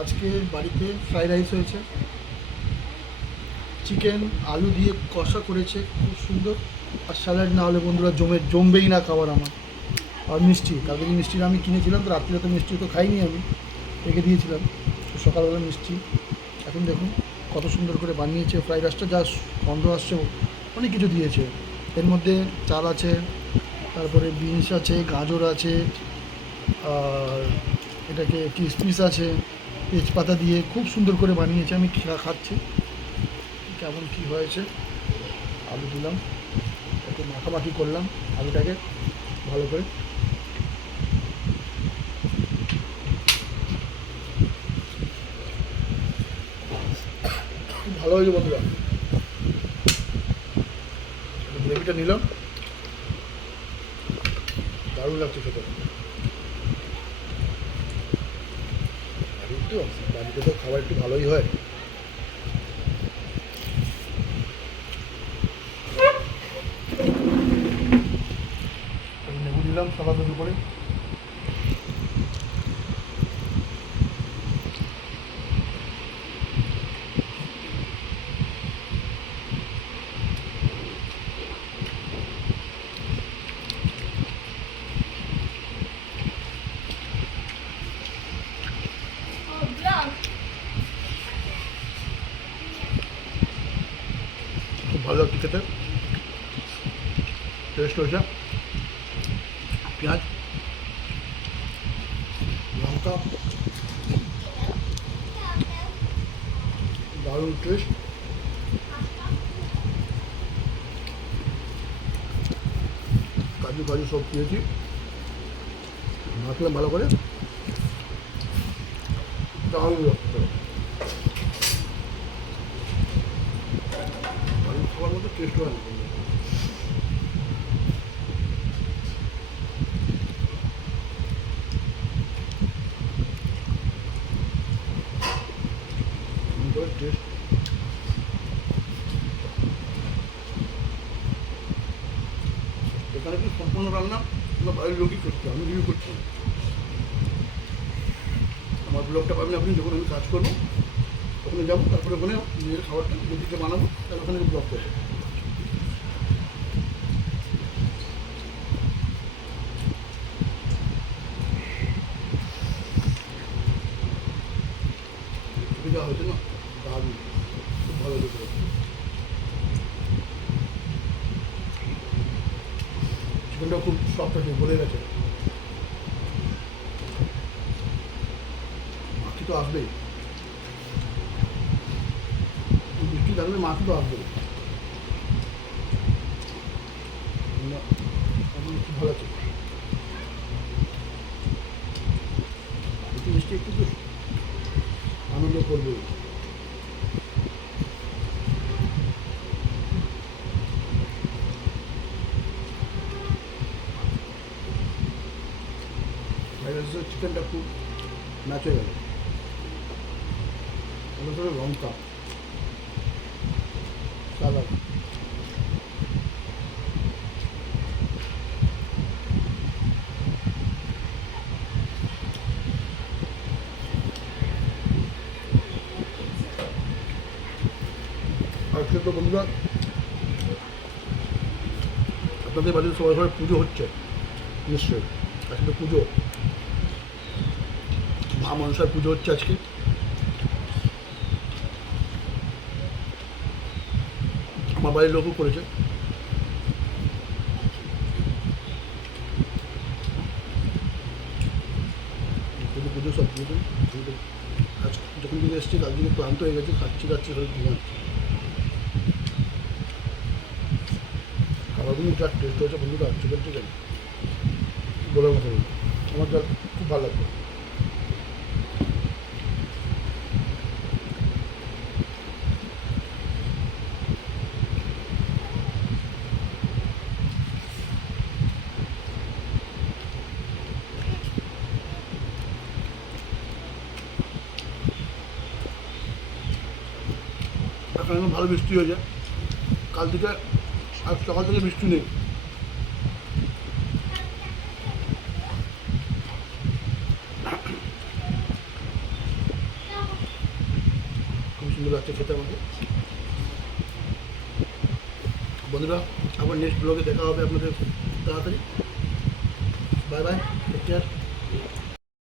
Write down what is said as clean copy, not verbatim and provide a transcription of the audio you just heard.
আজকে বাড়িতে fried rice হয়েছে, চিকেন আলু দিয়ে কষা করেছে খুব সুন্দর, আর স্যালাড না হলে বন্ধুরা জমবেই না খাবার আমার। আর মিষ্টি, কালকে যে মিষ্টিটা আমি কিনেছিলাম তো রাত্রিরে তো মিষ্টি তো খাইনি, আমি রেখে দিয়েছিলাম, তো সকালবেলা মিষ্টি। এখন দেখুন কত সুন্দর করে বানিয়েছে ফ্রাইড রাইসটা, যা গন্ধ আসছে, অনেক কিছু দিয়েছে এর মধ্যে। চাল আছে, তারপরে বিনস আছে, গাজর আছে, আর এটাকে কিশমিশ আছে, তেজপাতা দিয়ে খুব সুন্দর করে বানিয়েছে। আমি খাচ্ছি কেমন কী হয়েছে। আলু দিলাম, একটু মাখামাখি করলাম আলুটাকে ভালো করে। খুব ভালো হয়েছে বন্ধুরা, গ্রেভিটা নিলাম, দারুণ লাগছে খেতে। বাড়িতে তো বাড়িতে তো খাবার একটু ভালোই হয়। নেবু দিলাম সালাদের উপরে। খুব ভালো লাগছে খেতে, টেস্ট হয়েছে। পেঁয়াজ, লঙ্কা, দারুণ টেস্ট। কাজু কাজু সব দিয়েছি, মাখলাম ভালো করে, দারুণ লাগছে। বাড়ির খাবার মতো টেস্ট হয় না। টেস্ট এখানে কি সম্পূর্ণ রান্না আমরা বাড়ির লোকই করছি, আমি রিভিউ করছি। আমার ব্লগটা পাবেন আপনি যখন আমি কাজ করবো ওখানে যাবো, তারপরে ওখানে নিজের খাবারটা নিজেকে বানাবো, তার ওখানে ব্লগ করবো। সুবিধা হয়েছে না, দারুণ, খুব ভালো লেগেছে। চিকেনটা খুব সফট আছে, গলে গেছে। মাখি তো আসবেই, বৃষ্টি থাকলে মাখি তো আসবেই। খুব ভালো আছে, একটু মিষ্টি একটু তো আনন্দ করবে। চিকেনটা খুব ম্যাচ হয়ে গেল, লঙ্কা, সালাদ, আর সে তো বন্ধুরা আপনাদের বাড়িতে সবাই সবাই পুজো হচ্ছে নিশ্চয়ই। আজকে পুজো, মা মনসার পুজো হচ্ছে আজকে। আমার বাড়ির লোকও করেছে। পুজো পুজো সব পুজো আজ যখন থেকে এসেছি কাল থেকে ক্লান্ত হয়ে গেছে, খাচ্ছি সব ঘুমাচ্ছি। খাবারগুলো যা টেস্ট হয়েছে বন্ধুরা, চিকেন টিকেন বলার মতো নেই। আমার যা খুব ভালো লাগবে। এখন ভালো বৃষ্টি হয়েছে, কাল থেকে আজ সকাল থেকে বৃষ্টি নেই। সুন্দর লাগছে খেতে আমাকে। বন্ধুরা আবার নেক্সট ব্লগে দেখা হবে আপনাদের তাড়াতাড়ি। Bye bye, take care.